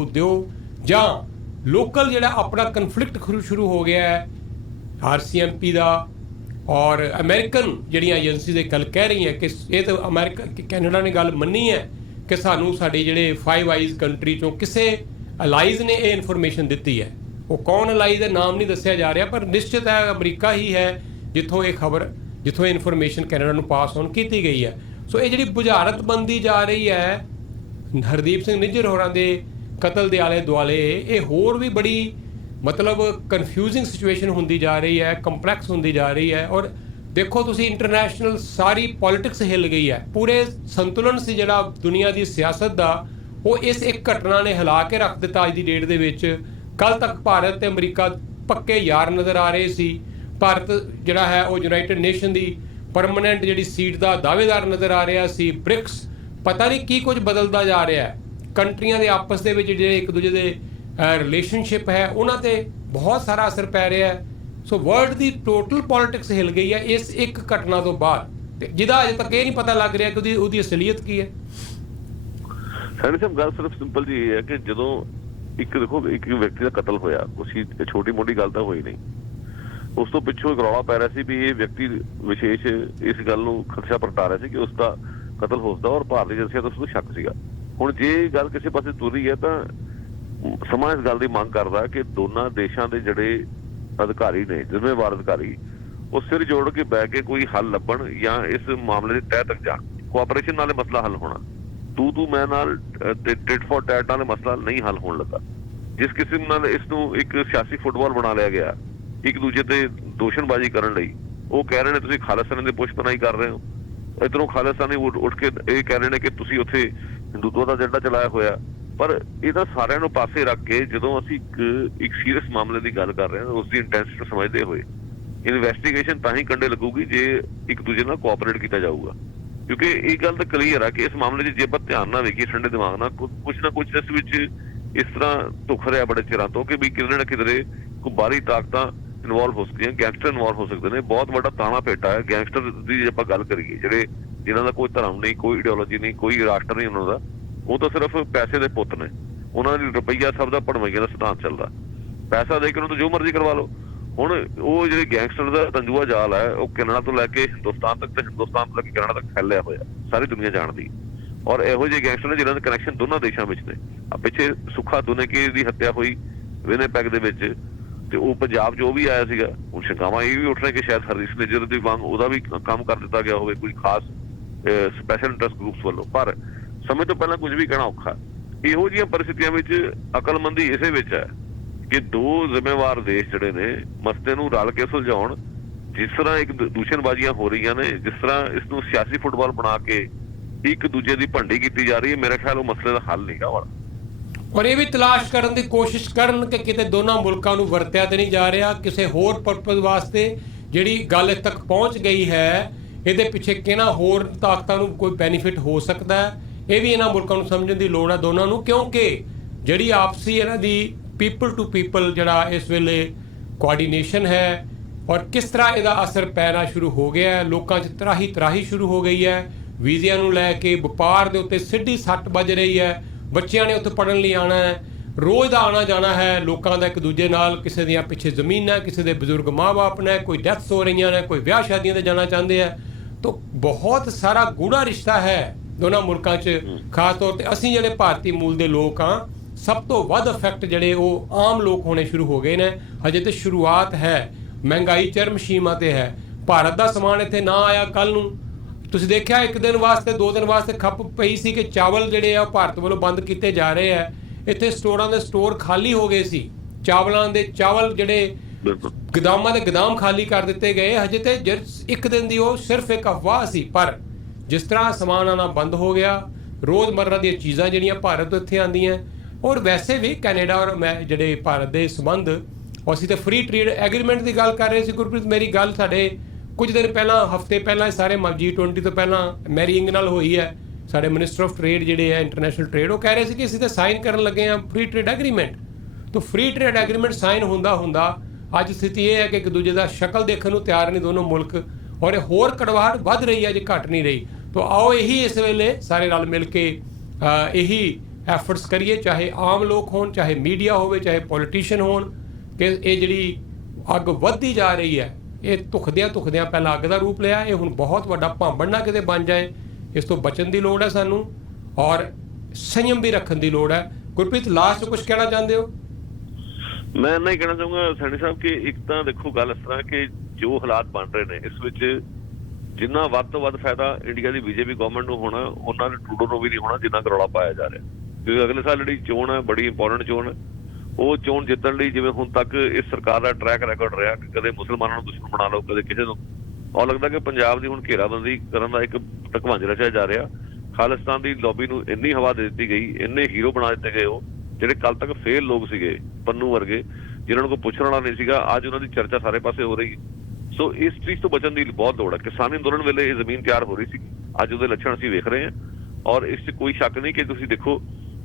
ਦਿਓ, ਜਾਂ ਲੋਕਲ ਜਿਹੜਾ ਆਪਣਾ ਕਨਫਲਿਕਟ ਸ਼ੁਰੂ ਹੋ ਗਿਆ ਹੈ RCMP ਦਾ ਔਰ ਅਮਰੀਕਨ ਜਿਹੜੀਆਂ ਏਜੰਸੀਜ਼ ਇਹ ਗੱਲ ਕਹਿ ਰਹੀਆਂ ਕਿ ਇਹ ਤਾਂ ਕੈਨੇਡਾ ਨੇ ਗੱਲ ਮੰਨੀ ਹੈ ਕਿ ਸਾਨੂੰ ਸਾਡੇ ਜਿਹੜੇ 5 ਆਈਜ਼ ਕੰਟਰੀ 'ਚੋਂ ਕਿਸੇ ਅਲਾਈਜ਼ ਨੇ ਇਹ ਇਨਫੋਰਮੇਸ਼ਨ ਦਿੱਤੀ ਹੈ। ਉਹ ਕੌਣ ਅਲਾਈਜ਼ ਦਾ ਨਾਮ ਨਹੀਂ ਦੱਸਿਆ ਜਾ ਰਿਹਾ, ਪਰ ਨਿਸ਼ਚਿਤ ਹੈ ਅਮਰੀਕਾ ਹੀ ਹੈ ਜਿੱਥੋਂ ਇਹ ਇਨਫੋਰਮੇਸ਼ਨ ਕੈਨੇਡਾ ਨੂੰ ਪਾਸ ਔਨ ਕੀਤੀ ਗਈ ਹੈ। ਸੋ ਇਹ ਜਿਹੜੀ ਬੁਝਾਰਤ ਬਣਦੀ ਜਾ ਰਹੀ ਹੈ ਹਰਦੀਪ ਸਿੰਘ ਨਿੱਜਰ ਹੋਰਾਂ ਦੇ ਕਤਲ ਦੇ ਆਲੇ ਦੁਆਲੇ, ਇਹ ਹੋਰ ਵੀ ਬੜੀ ਮਤਲਬ ਕਨਫਿਊਜ਼ਿੰਗ ਸਿਚੁਏਸ਼ਨ ਹੁੰਦੀ ਜਾ ਰਹੀ ਹੈ, ਕੰਪਲੈਕਸ ਹੁੰਦੀ ਜਾ ਰਹੀ ਹੈ। ਔਰ ਦੇਖੋ ਤੁਸੀਂ ਇੰਟਰਨੈਸ਼ਨਲ ਸਾਰੀ ਪੋਲਿਟਿਕਸ ਹਿੱਲ ਗਈ ਹੈ, ਪੂਰੇ ਸੰਤੁਲਨ ਸੀ ਜਿਹੜਾ ਦੁਨੀਆ ਦੀ ਸਿਆਸਤ ਦਾ, ਉਹ ਇਸ ਇੱਕ ਘਟਨਾ ਨੇ ਹਿਲਾ ਕੇ ਰੱਖ ਦਿੱਤਾ। ਅੱਜ ਦੀ ਡੇਟ ਦੇ ਵਿੱਚ ਕੱਲ ਤੱਕ ਭਾਰਤ ਤੇ ਅਮਰੀਕਾ ਪੱਕੇ ਯਾਰ ਨਜ਼ਰ ਆ ਰਹੇ ਸੀ। ਭਾਰਤ ਜਿਹੜਾ ਹੈ ਉਹ ਯੂਨਾਈਟਿਡ ਨੇਸ਼ਨ ਦੀ ਪਰਮਾਨੈਂਟ ਜਿਹੜੀ ਸੀਟ ਦਾ ਦਾਅਵੇਦਾਰ ਨਜ਼ਰ ਆ ਰਿਹਾ ਸੀ। ਬ੍ਰਿਕਸ, ਪਤਾ ਨਹੀਂ ਕੀ ਕੁਝ ਬਦਲਦਾ ਜਾ ਰਿਹਾ ਹੈ। ਕੰਟਰੀਆਂ ਦੇ ਆਪਸ ਦੇ ਵਿੱਚ ਜਿਹੜੇ ਇੱਕ ਦੂਜੇ ਦੇ ਰਿਲੇਸ਼ਨਸ਼ਿਪ ਹੈ ਉਹਨਾਂ ਤੇ ਬਹੁਤ ਸਾਰਾ ਅਸਰ ਪੈ ਰਿਹਾ ਹੈ। ਸੋ ਵਰਲਡ ਦੀ ਟੋਟਲ ਪੋਲਿਟਿਕਸ ਹਿੱਲ ਗਈ ਹੈ ਇਸ ਇੱਕ ਘਟਨਾ ਤੋਂ ਬਾਅਦ, ਜਿਹਦਾ ਅਜੇ ਤੱਕ ਇਹ ਨਹੀਂ ਪਤਾ ਲੱਗ ਰਿਹਾ ਕਿ ਉਹਦੀ ਅਸਲੀਅਤ ਕੀ ਹੈ। ਸੈਣੀ ਸਾਹਿਬ ਗੱਲ ਸਿਰਫ ਸਿੰਪਲ ਜੀ ਇਹ ਹੈ ਕਿ ਜਦੋਂ ਇੱਕ ਦੇਖੋ ਇੱਕ ਵਿਅਕਤੀ ਦਾ ਕਤਲ ਹੋਇਆ, ਉਸੀ ਛੋਟੀ ਮੋਟੀ ਗੱਲ ਤਾਂ ਹੋਈ ਨਹੀਂ, ਉਸ ਤੋਂ ਪਿੱਛੋਂ ਇੱਕ ਰੌਲਾ ਪੈ ਰਿਹਾ ਸੀ ਵੀ ਇਹ ਵਿਅਕਤੀ ਵਿਸ਼ੇਸ਼ ਇਸ ਗੱਲ ਨੂੰ ਖਦਸ਼ਾ ਪ੍ਰਗਟਾ ਰਿਹਾ ਸੀ ਕਿ ਉਸ ਦਾ ਕਤਲ ਹੋ ਸਕਦਾ, ਔਰ ਭਾਰਤੀ ਏਜੰਸੀਆਂ ਤੋਂ ਉਸ ਨੂੰ ਸ਼ੱਕ ਸੀਗਾ। ਹੁਣ ਜੇ ਗੱਲ ਕਿਸੇ ਪਾਸੇ ਤੁਰ ਰਹੀ ਹੈ ਤਾਂ ਸਮਾਂ ਇਸ ਗੱਲ ਦੀ ਮੰਗ ਕਰਦਾ ਕਿ ਦੋਨਾਂ ਦੇਸ਼ਾਂ ਦੇ ਜਿਹੜੇ ਅਧਿਕਾਰੀ ਨੇ, ਜ਼ਿੰਮੇਵਾਰ ਅਧਿਕਾਰੀ, ਉਹ ਸਿਰ ਜੋੜ ਕੇ ਬਹਿ ਕੇ ਕੋਈ ਹੱਲ ਲੱਭਣ ਜਾਂ ਇਸ ਮਾਮਲੇ ਦੇ ਤਹਿ ਤੱਕ ਜਾਣ। ਕੋਆਪਰੇਸ਼ਨ ਨਾਲ ਇਹ ਮਸਲਾ ਹੱਲ ਹੋਣਾ, ਤੂੰ ਮੈਂ ਨਾਲ ਟਿਟ ਫॉर ਟੈਟ ਨਾਲ ਮਸਲਾ ਨਹੀਂ ਹੱਲ ਹੋਣ ਲੱਗਾ। ਜਿਸ ਕਿਸਮ ਨਾਲ ਇਸ ਨੂੰ ਇੱਕ ਸਿਆਸੀ ਫੁੱਟਬਾਲ ਬਣਾ ਲਿਆ ਗਿਆ, ਇੱਕ ਦੂਜੇ ਤੇ ਦੋਸ਼ਣਬਾਜ਼ੀ ਕਰਨ ਲਈ, ਉਹ ਕਹਿ ਰਹੇ ਨੇ ਤੁਸੀਂ ਖਾਲਿਸਤਾਨ ਦੇ ਪੁਸ਼ਪਨਾਈ ਕਰ ਰਹੇ ਹੋ, ਇੱਧਰੋਂ ਖਾਲਿਸਤਾਨੀ ਉੱਠ ਕੇ ਇਹ ਕਹਿ ਰਹੇ ਨੇ ਕਿ ਤੁਸੀਂ ਉੱਥੇ ਹਿੰਦੂਤਵ ਦਾ ਝੰਡਾ ਚਲਾਇਆ ਹੋਇਆ। ਪਰ ਇਹਦਾ ਸਾਰਿਆਂ ਨੂੰ ਪਾਸੇ ਰੱਖ ਕੇ ਜਦੋਂ ਅਸੀਂ ਇੱਕ ਸੀਰੀਅਸ ਮਾਮਲੇ ਦੀ ਗੱਲ ਕਰ ਰਹੇ ਹਾਂ, ਉਸ ਦੀ ਇੰਟੈਂਸਿਟੀ ਸਮਝਦੇ ਹੋਏ ਇਨਵੈਸਟੀਗੇਸ਼ਨ ਤਾਂ ਹੀ ਕੰਡੇ ਲੱਗੂਗੀ ਜੇ ਇੱਕ ਦੂਜੇ ਨਾਲ ਕੋਆਪਰੇਟ ਕੀਤਾ ਜਾਊਗਾ। ਕਿਉਂਕਿ ਇਹ ਗੱਲ ਤਾਂ ਕਲੀਅਰ ਆ ਕਿ ਇਸ ਮਾਮਲੇ 'ਚ ਜੇ ਆਪਾਂ ਧਿਆਨ ਨਾਲ ਵੇਖੀਏ ਠੰਡੇ ਦਿਮਾਗ ਨਾਲ, ਕੁਛ ਨਾ ਕੁਛ ਇਸ ਵਿੱਚ ਇਸ ਤਰ੍ਹਾਂ ਧੁੱਖ ਰਿਹਾ ਬੜੇ ਚਿਰਾਂ ਤੋਂ ਕਿ ਵੀ ਕਿਧਰੇ ਨਾ ਕਿਧਰੇ ਕੋਈ ਬਾਹਰੀ ਤਾਕਤਾਂ ਇਨਵੋਲਵ ਹੋ ਸਕਦੀਆਂ, ਗੈਂਗਸਟਰ ਇਨਵੋਲਵ ਹੋ ਸਕਦੇ ਨੇ। ਬਹੁਤ ਵੱਡਾ ਤਾਣਾ ਪੇਟਾ ਹੈ ਗੈਂਗਸਟਰ ਦੀ ਜੇ ਆਪਾਂ ਗੱਲ ਕਰੀਏ, ਜਿਹੜੇ ਜਿਨ੍ਹਾਂ ਦਾ ਕੋਈ ਧਰਮ ਨਹੀਂ, ਕੋਈ ਆਈਡੀਓਲੋਜੀ ਨਹੀਂ, ਕੋਈ ਰਾਸ਼ਟਰ ਨਹੀਂ ਉਹਨਾਂ ਦਾ, ਉਹ ਤਾਂ ਸਿਰਫ ਪੈਸੇ ਦੇ ਪੁੱਤ ਨੇ। ਉਹਨਾਂ ਦੀ ਰੁਪਈਆ ਸਭ ਦਾ ਭੜਵਈਆ ਦਾ ਸਿਧਾਂਤ ਚੱਲਦਾ, ਪੈਸਾ ਦੇ ਕੇ ਉਹਨੂੰ ਜੋ ਮਰਜ਼ੀ ਕਰਵਾ ਲਓ। ਹੁਣ ਉਹ ਜਿਹੜੇ ਗੈਂਗਸਟਰ ਦਾ ਤੰਜੂਆ ਜਾਲ ਹੈ ਉਹ ਕੈਨੇਡਾ ਤੋਂ ਲੈ ਕੇ ਹਿੰਦੁਸਤਾਨ ਤੱਕ ਤੇ ਹਿੰਦੁਸਤਾਨ ਤੋਂ ਲੈ ਕੇ ਕੈਨੇਡਾ ਤੱਕ ਫੈਲਿਆ ਹੋਇਆ, ਸਾਰੀ ਦੁਨੀਆ ਜਾਣਦੀ। ਔਰ ਇਹੋ ਜਿਹੇ ਗੈਂਗਸਟਰ ਨੇ ਜਿਹਨਾਂ ਦੇ ਕਨੈਕਸ਼ਨ ਦੋਨਾਂ ਦੇਸ਼ਾਂ ਵਿੱਚ ਨੇ। ਪਿੱਛੇ ਸੁੱਖਾ ਦੁਨੇਕੇ ਦੀ ਹੱਤਿਆ ਹੋਈ ਵਿਨੇਪੈਗ ਦੇ ਵਿੱਚ, ਤੇ ਉਹ ਪੰਜਾਬ ਜੋ ਵੀ ਆਇਆ ਸੀਗਾ, ਹੁਣ ਸ਼ੰਕਾਵਾਂ ਇਹ ਵੀ ਉੱਠ ਰਹੇ ਕਿ ਸ਼ਾਇਦ ਹਰਦੀਪ ਨਿੱਜਰ ਦੀ ਵਾਂਗ ਉਹਦਾ ਵੀ ਕੰਮ ਕਰ ਦਿੱਤਾ ਗਿਆ ਹੋਵੇ ਕੋਈ ਖਾਸ ਸਪੈਸ਼ਲ ਇੰਟਰਸਟ ਗਰੁੱਪਸ ਵੱਲੋਂ। ਪਰ ਸਮੇਂ ਤੋਂ ਪਹਿਲਾਂ ਕੁਝ ਵੀ ਕਹਿਣਾ ਔਖਾ। ਇਹੋ ਜਿਹੀਆਂ ਪਰਿਸਥਿਤੀਆਂ ਵਿੱਚ ਅਕਲਮੰਦੀ ਇਸੇ ਵਿੱਚ ਹੈ ਕਿ ਦੋ ਜ਼ਿੰਮੇਵਾਰ ਦੇਸ਼ ਜਿਹੜੇ ਨੇ ਮਸਲੇ ਨੂੰ ਰਲ ਕੇ ਸੁਲਝਾਉਣ। ਜਿਸ ਤਰ੍ਹਾਂ ਇੱਕ ਦੂਸ਼ਣਬਾਜ਼ੀਆਂ ਹੋ ਰਹੀਆਂ ਨੇ, ਜਿਸ ਤਰ੍ਹਾਂ ਇਸ ਨੂੰ ਸਿਆਸੀ ਫੁੱਟਬਾਲ ਬਣਾ ਕੇ ਇੱਕ ਦੂਜੇ ਦੀ ਭੰਡੀ ਕੀਤੀ ਜਾ ਰਹੀ ਹੈ, ਮੇਰੇ ਖਿਆਲ ਉਹ ਮਸਲੇ ਦਾ ਹੱਲ ਨਹੀਂਗਾ ਵਾਲਾ। ਔਰ ਇਹ ਵੀ ਤਲਾਸ਼ ਕਰਨ ਦੀ ਕੋਸ਼ਿਸ਼ ਕਰਨ ਕਿ ਕਿਤੇ ਦੋਨਾਂ ਮੁਲਕਾਂ ਨੂੰ ਵਰਤਿਆ ਤੇ ਨਹੀਂ ਜਾ ਰਿਹਾ ਕਿਸੇ ਹੋਰ ਪਰਪਸ ਵਾਸਤੇ। ਜਿਹੜੀ ਗੱਲ ਇੱਥੇ ਤੱਕ ਪਹੁੰਚ ਗਈ ਹੈ, ਇਹਦੇ ਪਿੱਛੇ ਕਿਹਨਾਂ ਹੋਰ ਤਾਕਤਾਂ ਨੂੰ ਕੋਈ ਬੈਨੀਫਿਟ ਹੋ ਸਕਦਾ ਹੈ, ਇਹ ਵੀ ਇਹਨਾਂ ਮੁਲਕਾਂ ਨੂੰ ਸਮਝਣ ਦੀ ਲੋੜ ਹੈ ਦੋਨਾਂ ਨੂੰ। ਕਿਉਂਕਿ ਜਿਹੜੀ ਆਪਸੀ ਇਹਨਾਂ ਦੀ ਪੀਪਲ ਟੂ ਪੀਪਲ ਜਿਹੜਾ ਇਸ ਵੇਲੇ ਕੋਆਰਡੀਨੇਸ਼ਨ ਹੈ, ਔਰ ਕਿਸ ਤਰ੍ਹਾਂ ਇਹਦਾ ਅਸਰ ਪੈਣਾ ਸ਼ੁਰੂ ਹੋ ਗਿਆ ਹੈ। ਲੋਕਾਂ 'ਚ ਤਰਾਹੀ ਸ਼ੁਰੂ ਹੋ ਗਈ ਹੈ, ਵੀਜ਼ਿਆਂ ਨੂੰ ਲੈ ਕੇ ਵਪਾਰ ਦੇ ਉੱਤੇ ਸਿੱਧੀ ਸੱਟ ਵੱਜ ਰਹੀ ਹੈ। ਬੱਚਿਆਂ ਨੇ ਉੱਥੇ ਪੜ੍ਹਨ ਲਈ ਆਉਣਾ ਹੈ, ਰੋਜ਼ ਦਾ ਆਉਣਾ ਜਾਣਾ ਹੈ ਲੋਕਾਂ ਦਾ ਇੱਕ ਦੂਜੇ ਨਾਲ। ਕਿਸੇ ਦੀਆਂ ਪਿੱਛੇ ਜ਼ਮੀਨਾਂ, ਕਿਸੇ ਦੇ ਬਜ਼ੁਰਗ ਮਾਂ-ਬਾਪ ਨੇ, ਕੋਈ ਡੈਥਸ ਹੋ ਰਹੀਆਂ ਨੇ, ਕੋਈ ਵਿਆਹ ਸ਼ਾਦੀਆਂ 'ਤੇ ਜਾਣਾ ਚਾਹੁੰਦੇ ਆ। ਤਾਂ ਬਹੁਤ ਸਾਰਾ ਗੂੜਾ ਰਿਸ਼ਤਾ ਹੈ ਦੋਨਾਂ ਮੁਲਕਾਂ 'ਚ। ਖਾਸ ਤੌਰ 'ਤੇ ਅਸੀਂ ਜਿਹੜੇ ਭਾਰਤੀ ਮੂਲ ਦੇ ਲੋਕ ਹਾਂ, ਸਭ ਤੋਂ ਵੱਧ ਇਫੈਕਟ ਜਿਹੜੇ ਉਹ ਆਮ ਲੋਕ ਹੋਣੇ ਸ਼ੁਰੂ ਹੋ ਗਏ ਨੇ। ਹਜੇ ਤਾਂ ਸ਼ੁਰੂਆਤ ਹੈ, ਮਹਿੰਗਾਈ ਚਰਮ ਸੀਮਾ 'ਤੇ ਹੈ। ਭਾਰਤ ਦਾ ਸਮਾਨ ਇੱਥੇ ਨਾ ਆਇਆ ਕੱਲ੍ਹ ਨੂੰ ਤੁਸੀਂ ਦੇਖਿਆ, ਇੱਕ ਦਿਨ ਵਾਸਤੇ 2 ਦਿਨ ਵਾਸਤੇ ਖੱਪ ਪਈ ਸੀ ਕਿ ਚਾਵਲ ਜਿਹੜੇ ਆ ਭਾਰਤ ਵੱਲੋਂ ਬੰਦ ਕੀਤੇ ਜਾ ਰਹੇ ਆ। ਇੱਥੇ ਸਟੋਰਾਂ ਦੇ ਸਟੋਰ ਖਾਲੀ ਹੋ ਗਏ ਸੀ, ਚਾਵਲਾਂ ਦੇ ਚਾਵਲ ਜਿਹੜੇ ਗੋਦਾਮਾਂ ਦੇ ਗੋਦਾਮ ਖਾਲੀ ਕਰ ਦਿੱਤੇ ਗਏ। ਹਜੇ ਤੇ ਇੱਕ ਦਿਨ ਦੀ ਉਹ ਸਿਰਫ ਇੱਕ ਅਫਵਾਹ ਸੀ। ਪਰ ਜਿਸ ਤਰ੍ਹਾਂ ਸਮਾਨ ਆਉਣਾ ਬੰਦ ਹੋ ਗਿਆ, ਰੋਜ਼ਮਰਰਾ ਦੀਆਂ ਚੀਜ਼ਾਂ ਜਿਹੜੀਆਂ ਭਾਰਤ ਤੋਂ ਇੱਥੇ ਆਉਂਦੀਆਂ, ਔਰ ਵੈਸੇ ਵੀ ਕੈਨੇਡਾ ਔਰ ਮੈਂ ਜਿਹੜੇ ਭਾਰਤ ਦੇ ਸੰਬੰਧ, ਅਸੀਂ ਤਾਂ ਫ੍ਰੀ ਟ੍ਰੇਡ ਐਗਰੀਮੈਂਟ ਦੀ ਗੱਲ ਕਰ ਰਹੇ ਸੀ। ਗੁਰਪ੍ਰੀਤ, ਮੇਰੀ ਗੱਲ ਸਾਡੇ ਕੁਝ ਦਿਨ ਪਹਿਲਾਂ, ਹਫ਼ਤੇ ਪਹਿਲਾਂ ਸਾਰੇ G20 ਤੋਂ ਪਹਿਲਾਂ ਮੈਰੀਇੰਗ ਨਾਲ ਹੋਈ ਹੈ। ਸਾਡੇ ਮਿਨਿਸਟਰ ਆਫ ਟ੍ਰੇਡ ਜਿਹੜੇ ਹੈ ਇੰਟਰਨੈਸ਼ਨਲ ਟ੍ਰੇਡ, ਉਹ ਕਹਿ ਰਹੇ ਸੀ ਕਿ ਅਸੀਂ ਤਾਂ ਸਾਈਨ ਕਰਨ ਲੱਗੇ ਹਾਂ ਫ੍ਰੀ ਟ੍ਰੇਡ ਐਗਰੀਮੈਂਟ। ਤਾਂ ਫ੍ਰੀ ਟ੍ਰੇਡ ਐਗਰੀਮੈਂਟ ਸਾਈਨ ਹੁੰਦਾ ਅੱਜ ਸਥਿਤੀ ਇਹ ਹੈ ਕਿ ਇੱਕ ਦੂਜੇ ਦਾ ਸ਼ਕਲ ਦੇਖਣ ਨੂੰ ਤਿਆਰ ਨਹੀਂ ਦੋਨੋਂ ਮੁਲਕ, ਔਰ ਇਹ ਹੋਰ ਕੜਵਾਹਟ ਵੱਧ ਰਹੀ ਹੈ ਜੇ ਘਟ ਨਹੀਂ ਰਹੀ। ਤਾਂ ਆਓ ਇਹੀ ਇਸ ਵੇਲੇ ਸਾਰੇ ਰਲ ਮਿਲ ਕੇ ਇਹੀ ਐਫਰਟਸ ਕਰੀਏ, ਚਾਹੇ ਆਮ ਲੋਕ ਹੋਣ, ਚਾਹੇ ਮੀਡੀਆ ਹੋਵੇ, ਚਾਹੇ ਪੋਲੀਟੀਸ਼ੀਅਨ ਹੋਣ, ਕਿ ਇਹ ਜਿਹੜੀ ਅੱਗ ਵੱਧਦੀ ਜਾ ਰਹੀ ਹੈ, ਇਹ ਧੁਖਦਿਆਂ ਪਹਿਲਾਂ ਅੱਗ ਦਾ ਰੂਪ ਲਿਆ, ਇਹ ਹੁਣ ਬਹੁਤ ਵੱਡਾ ਭਾਂਬੜ ਨਾ ਕਿਤੇ ਬਣ ਜਾਏ। ਇਸ ਤੋਂ ਬਚਣ ਦੀ ਲੋੜ ਹੈ ਸਾਨੂੰ, ਔਰ ਸੰਯਮ ਵੀ ਰੱਖਣ ਦੀ ਲੋੜ ਹੈ। ਗੁਰਪ੍ਰੀਤ, ਲਾਸਟ ਕੁਝ ਕਹਿਣਾ ਚਾਹੁੰਦੇ ਹੋ? ਮੈਂ ਇੰਨਾ ਹੀ ਕਹਿਣਾ ਚਾਹੂੰਗਾ ਸੈਣੀ ਸਾਹਿਬ ਕਿ ਇੱਕ ਤਾਂ ਦੇਖੋ ਗੱਲ ਇਸ ਤਰ੍ਹਾਂ ਕਿ ਜੋ ਹਾਲਾਤ ਬਣ ਰਹੇ ਨੇ ਇਸ ਵਿੱਚ ਜਿੰਨਾ ਵੱਧ ਤੋਂ ਵੱਧ ਫਾਇਦਾ ਇੰਡੀਆ ਦੀ ਬੀਜੇਪੀ ਗਵਰਨਮੈਂਟ ਨੂੰ ਹੋਣਾ, ਉਹਨਾਂ ਦੇ ਟਰੂਡੋ ਨੂੰ ਵੀ ਨਹੀਂ ਹੋਣਾ ਜਿੰਨਾ ਰੌਲਾ ਪਾਇਆ ਜਾ ਰਿਹਾ। ਕਿਉਂਕਿ ਅਗਲੇ ਸਾਲ ਜਿਹੜੀ ਚੋਣ ਹੈ ਬੜੀ ਇੰਪੋਰਟੈਂਟ ਚੋਣ ਹੈ। ਉਹ ਚੋਣ ਜਿੱਤਣ ਲਈ ਜਿਵੇਂ ਹੁਣ ਤੱਕ ਇਸ ਸਰਕਾਰ ਦਾ ਟਰੈਕ ਰਿਕਾਰਡ ਰਿਹਾ ਕਿ ਕਦੇ ਮੁਸਲਮਾਨਾਂ ਨੂੰ ਦੁਸ਼ਮਣ ਬਣਾ ਲਓ, ਕਦੇ ਕਿਸੇ ਨੂੰ, ਔਰ ਲੱਗਦਾ ਕਿ ਪੰਜਾਬ ਦੀ ਹੁਣ ਘੇਰਾਬੰਦੀ ਕਰਨ ਦਾ ਇੱਕ ਢਕਵੰਜ ਰਚਿਆ ਜਾ ਰਿਹਾ। ਖਾਲਿਸਤਾਨ ਦੀ ਲੌਬੀ ਨੂੰ ਇੰਨੀ ਹਵਾ ਦੇ ਦਿੱਤੀ ਗਈ, ਇੰਨੇ ਹੀਰੋ ਬਣਾ ਦਿੱਤੇ ਗਏ ਉਹ ਜਿਹੜੇ ਕੱਲ ਤੱਕ ਫੇਲ ਲੋਕ ਸੀਗੇ, ਪੰਨੂ ਵਰਗੇ, ਜਿਨ੍ਹਾਂ ਨੂੰ ਕੋਈ ਪੁੱਛਣ ਵਾਲਾ ਨਹੀਂ ਸੀਗਾ, ਅੱਜ ਉਹਨਾਂ ਦੀ ਚਰਚਾ ਸਾਰੇ ਪਾਸੇ ਹੋ ਰਹੀ ਹੈ। ਸੋ ਇਸ ਚੀਜ਼ ਤੋਂ ਬਚਣ ਦੀ ਬਹੁਤ ਲੋੜ ਹੈ। ਕਿਸਾਨੀ ਅੰਦੋਲਨ ਵੇਲੇ ਇਹ ਜ਼ਮੀਨ ਤਿਆਰ ਹੋ ਰਹੀ ਸੀ, ਅੱਜ ਉਹਦੇ ਲੱਛਣ ਅਸੀਂ ਵੇਖ ਰਹੇ ਹਾਂ। ਔਰ ਇਸ 'ਚ ਕੋਈ ਸ਼ੱਕ ਨਹੀਂ ਕਿ ਤੁਸੀਂ ਦੇਖੋ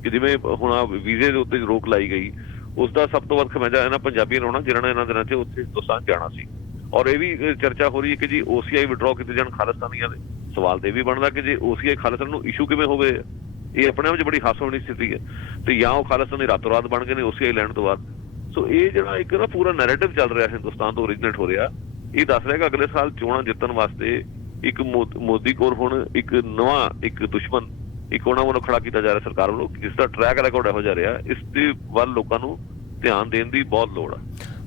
ਕਿ ਜਿਵੇਂ ਹੁਣ ਵੀਜ਼ੇ ਦੇ ਉੱਤੇ ਰੋਕ ਲਾਈ ਗਈ, ਉਸ ਦਾ ਸਭ ਤੋਂ ਵੱਧ ਖਮਿਆਜਾ ਇਹਨਾਂ ਪੰਜਾਬੀਆਂ ਨੂੰ ਹੋਣਾ ਜਿਨ੍ਹਾਂ ਨੇ ਇਹਨਾਂ ਦਿਨਾਂ 'ਚ ਉੱਥੇ ਹਿੰਦੁਸਤਾਨ ਜਾਣਾ ਸੀ। ਔਰ ਇਹ ਵੀ ਚਰਚਾ ਹੋ ਰਹੀ ਹੈ ਕਿ ਜੀ OCI ਵਿਡਰਾਅ ਕੀਤੇ ਜਾਣ ਖਾਲਿਸਤਾਨੀਆਂ ਦੇ। ਸਵਾਲ ਤੇ ਇਹ ਵੀ ਬਣਦਾ ਕਿ ਜੇ OCI ਖਾਲਿਸਤਾਨ ਨੂੰ ਇਸ਼ੂ ਕਿਵੇਂ ਹੋ ਗਏ, ਇਹ ਆਪਣੇ ਆਪ 'ਚ ਬੜੀ ਹਾਸੋਹੀਣੀ ਸਥਿਤੀ ਹੈ। ਤੇ ਜਾਂ ਉਹ ਖਾਲਿਸਤਾਨੀ ਰਾਤੋਂ ਰਾਤ ਬਣ ਗਏ ਨੇ OCI ਲੈਣ ਤੋਂ ਬਾਅਦ। ਸੋ ਇਹ ਜਿਹੜਾ ਇੱਕ ਨਾ ਪੂਰਾ ਨੈਰੇਟਿਵ ਚੱਲ ਰਿਹਾ ਹਿੰਦੁਸਤਾਨ ਤੋਂ ਓਰੀਜਨੇਟ ਹੋ ਰਿਹਾ, ਇਹ ਦੱਸ ਰਿਹਾ ਕਿ ਅਗਲੇ ਸਾਲ ਚੋਣਾਂ ਜਿੱਤਣ ਵਾਸਤੇ ਇੱਕ ਮੋਦੀ ਕੋਲ ਹੁਣ ਇੱਕ ਨਵਾਂ ਇੱਕ ਦੁਸ਼ਮਣ ਇੱਕ ਉਹਨਾਂ ਵੱਲੋਂ ਖੜਾ ਕੀਤਾ ਜਾ ਰਿਹਾ ਸਰਕਾਰ ਵੱਲੋਂ, ਜਿਸ ਦਾ ਟਰੈਕ ਰਿਕਾਰਡ ਇਹੋ ਜਿਹਾ ਰਿਹਾ। ਇਸ ਦੇ ਵੱਲ ਲੋਕਾਂ ਨੂੰ ਧਿਆਨ ਦੇਣ ਦੀ ਬਹੁਤ ਲੋੜ ਆ।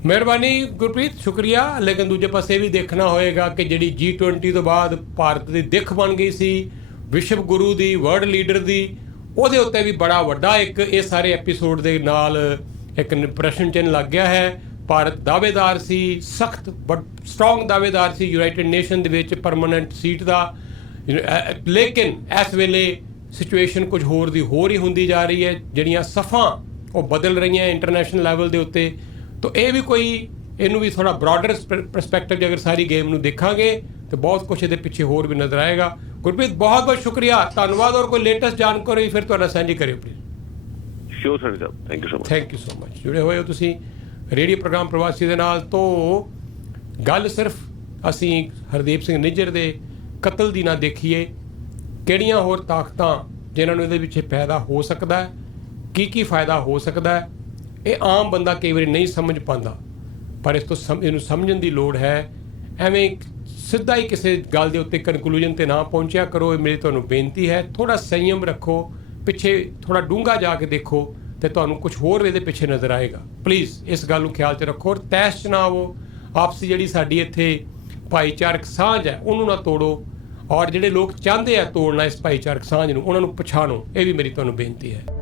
ਮਿਹਰਬਾਨੀ ਗੁਰਪ੍ਰੀਤ, ਸ਼ੁਕਰੀਆ। ਲੇਕਿਨ ਦੂਜੇ ਪਾਸੇ ਵੀ ਦੇਖਣਾ ਹੋਏਗਾ ਕਿ ਜਿਹੜੀ G20 ਤੋਂ ਬਾਅਦ ਭਾਰਤ ਦੀ ਦਿੱਖ ਬਣ ਗਈ ਸੀ ਵਿਸ਼ਵ ਗੁਰੂ ਦੀ, ਵਰਲਡ ਲੀਡਰ ਦੀ, ਉਹਦੇ ਉੱਤੇ ਵੀ ਬੜਾ ਵੱਡਾ ਇੱਕ ਇਹ ਸਾਰੇ ਐਪੀਸੋਡ ਦੇ ਨਾਲ ਇੱਕ ਪ੍ਰਸ਼ਨ ਚਿੰਨ੍ਹ ਲੱਗ ਗਿਆ ਹੈ। ਭਾਰਤ ਦਾਅਵੇਦਾਰ ਸੀ, ਸਖਤ ਬਟ ਸਟਰੋਂਗ ਦਾਅਵੇਦਾਰ ਸੀ ਯੂਨਾਈਟਿਡ ਨੇਸ਼ਨ ਦੇ ਵਿੱਚ ਪਰਮਾਨੈਂਟ ਸੀਟ ਦਾ, ਲੇਕਿਨ ਇਸ ਵੇਲੇ ਸਿਚੁਏਸ਼ਨ ਕੁਝ ਹੋਰ ਦੀ ਹੋਰ ਹੀ ਹੁੰਦੀ ਜਾ ਰਹੀ ਹੈ। ਜਿਹੜੀਆਂ ਸਫਾਂ ਉਹ ਬਦਲ ਰਹੀਆਂ ਇੰਟਰਨੈਸ਼ਨਲ ਲੈਵਲ ਦੇ ਉੱਤੇ। ਤਾਂ ਇਹ ਵੀ ਕੋਈ ਇਹਨੂੰ ਵੀ ਥੋੜਾ ਬ੍ਰੌਡਰ ਪਰਸਪੈਕਟਿਵ 'ਚ ਅਗਰ ਸਾਰੀ ਗੇਮ ਨੂੰ ਦੇਖਾਂਗੇ ਤਾਂ ਬਹੁਤ ਕੁਝ ਇਹਦੇ ਪਿੱਛੇ ਹੋਰ ਵੀ ਨਜ਼ਰ ਆਏਗਾ। ਗੁਰਪ੍ਰੀਤ, ਬਹੁਤ ਬਹੁਤ ਸ਼ੁਕਰੀਆ, ਧੰਨਵਾਦ। ਔਰ ਕੋਈ ਲੇਟੈਸਟ ਜਾਣਕਾਰੀ ਫਿਰ ਤੁਹਾਡਾ ਸਾਂਝੀ ਕਰਿਓ please. Sure sir Sahib, thank you so much. ਜੁੜੇ ਹੋਏ ਹੋ ਤੁਸੀਂ ਰੇਡੀਓ ਪ੍ਰੋਗਰਾਮ ਪ੍ਰਵਾਸੀ ਦੇ ਨਾਲ। ਤੋਂ ਗੱਲ ਸਿਰਫ ਅਸੀਂ ਹਰਦੀਪ ਸਿੰਘ ਨਿੱਜਰ ਦੇ ਕਤਲ ਦੀ ਨਾ ਦੇਖੀਏ, ਕਿਹੜੀਆਂ ਹੋਰ ਤਾਕਤਾਂ ਜਿਨ੍ਹਾਂ ਨੂੰ ਇਹਦੇ ਵਿੱਚ ਪੈਦਾ ਹੋ ਸਕਦਾ ਹੈ, ਕੀ ਫਾਇਦਾ ਹੋ ਸਕਦਾ ਹੈ, ਇਹ ਆਮ ਬੰਦਾ ਕਈ ਵਾਰੀ ਨਹੀਂ ਸਮਝ ਪਾਉਂਦਾ। ਪਰ ਇਸ ਤੋਂ ਇਹਨੂੰ ਸਮਝਣ ਦੀ ਲੋੜ ਹੈ। ਐਵੇਂ ਸਿੱਧਾ ਹੀ ਕਿਸੇ ਗੱਲ ਦੇ ਉੱਤੇ ਕਨਕਲੂਜਨ ਤੇ ਨਾ ਪਹੁੰਚਿਆ ਕਰੋ, ਇਹ ਮੇਰੀ ਤੁਹਾਨੂੰ ਬੇਨਤੀ ਹੈ। ਥੋੜਾ ਸੰਯਮ ਰੱਖੋ, ਪਿੱਛੇ ਥੋੜਾ ਡੂੰਘਾ ਜਾ ਕੇ ਦੇਖੋ ਤੇ ਤੁਹਾਨੂੰ ਕੁਝ ਹੋਰ ਇਹਦੇ ਪਿੱਛੇ ਨਜ਼ਰ ਆਏਗਾ। ਪਲੀਜ਼ ਇਸ ਗੱਲ ਨੂੰ ਖਿਆਲ 'ਚ ਰੱਖੋ ਔਰ ਤੈਸ਼ 'ਚ ਨਾ ਆਵੋ। ਆਪਸੀ ਜਿਹੜੀ ਸਾਡੀ ਇੱਥੇ ਭਾਈਚਾਰਕ ਸਾਂਝ ਹੈ ਉਹਨੂੰ ਨਾ ਤੋੜੋ, ਔਰ ਜਿਹੜੇ ਲੋਕ ਚਾਹੁੰਦੇ ਆ ਤੋੜਨਾ ਇਸ ਭਾਈਚਾਰਕ ਸਾਂਝ ਨੂੰ, ਉਹਨਾਂ ਨੂੰ ਪਛਾਣੋ। ਇਹ ਵੀ ਮੇਰੀ ਤੁਹਾਨੂੰ ਬੇਨਤੀ ਹੈ।